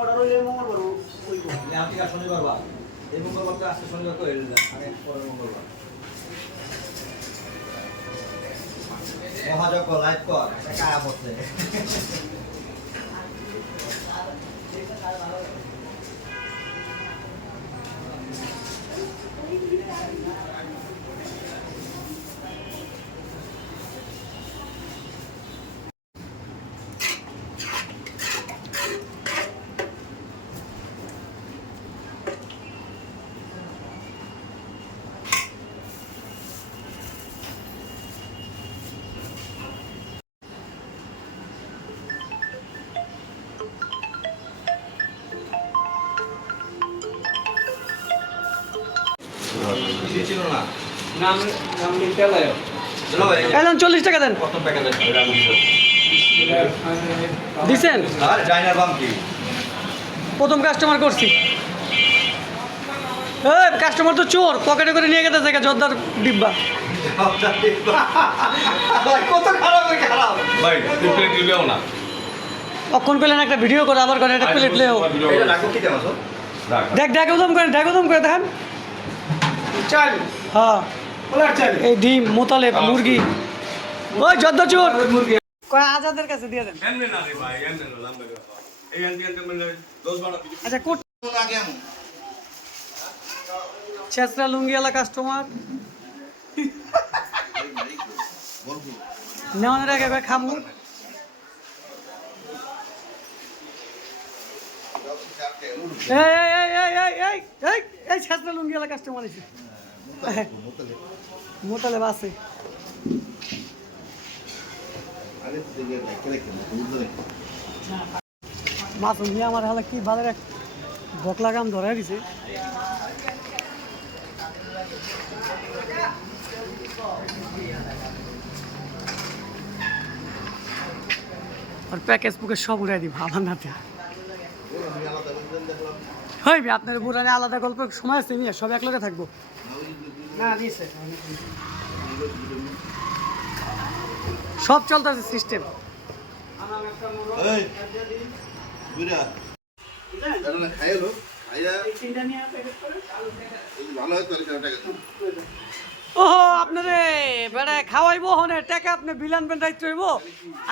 order হইলে মঙ্গলবার কইব আমি আর শনিবার বা এই মঙ্গলবার তো আজকে শনিবার তো এল আমি পরের মঙ্গলবার মহাযজ্ঞ লাইভ কর টাকা আপত্তি ছিল না নাম নাম লিখতে লাও চলো ভাই এখন 40 টাকা দেন কত টাকা দেন দিছেন আর ডাইনার বাম কি প্রথম কাস্টমার করছি এই কাস্টমার তো চোর পকেটে করে নিয়ে গেছে জায়গা জর্দার ডিব্বা কত খারাপ ভাই তুই প্লেট দিবেও না অক্ষণ পেলেন একটা ভিডিও করে আবার করে একটা প্লেট লেও এটা রাখো কি দেব তো রাখ দেখ উদম করে দেখেন চাল হ্যাঁ পোলার চাল এই ডিম মোতালেব মুরগি ওই জর্দা চোর মুরগি কয় আজাদের কাছে দিয়ে দেন এমনি না রে ভাই এমনি না লম্বা এই এনতে মানে 10 12 ভিডিও আচ্ছা কোট আগে আমু ছেসরা লুঙ্গিওয়ালা কাস্টমার নেওয়ানোর আগে একবার খামু এই ছেসরা লুঙ্গিওয়ালা কাস্টমার এসে মোতালেব আছে মাসুম নিয়ে আমার হালে কি বাজার এক বকলা গাম ধরে দিছে আর প্যাকেজ পুকে সব উড়াই দিব আমার নাতে হইবি আপনার বুড়ানে আলাদা গল্প সময় আছে নিয়ে সব একলগে থাকবো না দিছে সব চলতেছে সিস্টেম এই বুড়া এটা না খাইলো খাইয়া তিনটা নিয়ে প্যাকেট করে আলু প্যাকেট ভালো হয় তাহলে টাকা ওহো আপনারে বেড়া খাওয়াইবো হনে টাকা আপনি বিল আনবেন দায়িত্ব হইব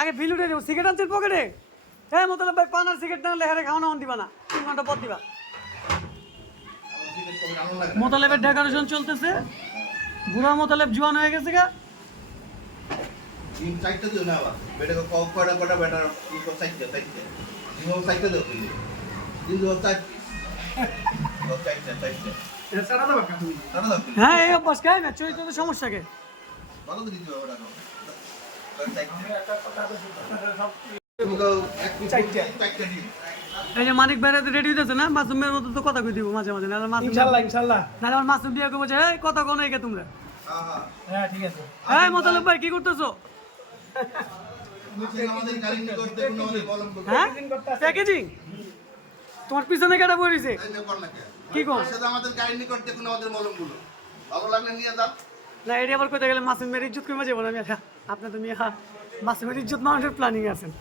আগে বিল উঠে দেবো সিগারেট আনছেন পকেটে হ্যাঁ মতলব ভাই পানার সিগারেট না লেহারে খাওয়ানো হন দিবা না 3 ঘন্টা পর দিবা মোতালেবের ডেকোরেশন চলতেছে বুড়া মোতালেব জোয়ান হয়ে গেছে গা তিন সাইডটা দিও না আবার বেটাকে কয়টা বেটার সাইডটা দিও সাইডটা দিও দিন দিও সাইডটা এটা সারা দাও কাকা তুমি সারা দাও হ্যাঁ এই অভ্যাস খাই না চরিত্র সমস্যা কে ভালো তো দিতে হবে এই যে মানিক ভাইরা রেডি হইতেছে না মাসুমের মতো তো কথা কই দিব মাঝে মাঝে না মাসুম ইনশাআল্লাহ না আমার মাসুম দিয়ে কইবো যে এই কথা কোন একে তোমরা হ্যাঁ ঠিক আছে এই মোতালেব ভাই কি করতেছো আমাদের কারেন্ট করতে কোনো আমাদের কলম করতে হ্যাঁ প্যাকেজিং তোমার পিছনে কেটা পড়িছে কি কোন সাথে আমাদের কারেন্ট করতে কোনো আমাদের মলমগুলো ভালো লাগলে নিয়ে যান না এটি আবার কইতে গেলে মাসুমের ইজ্জত কমে যাবো না আমি আপনি তো মিয়া মাসুমের ইজ্জত মানুষের প্ল্যানিং আছেন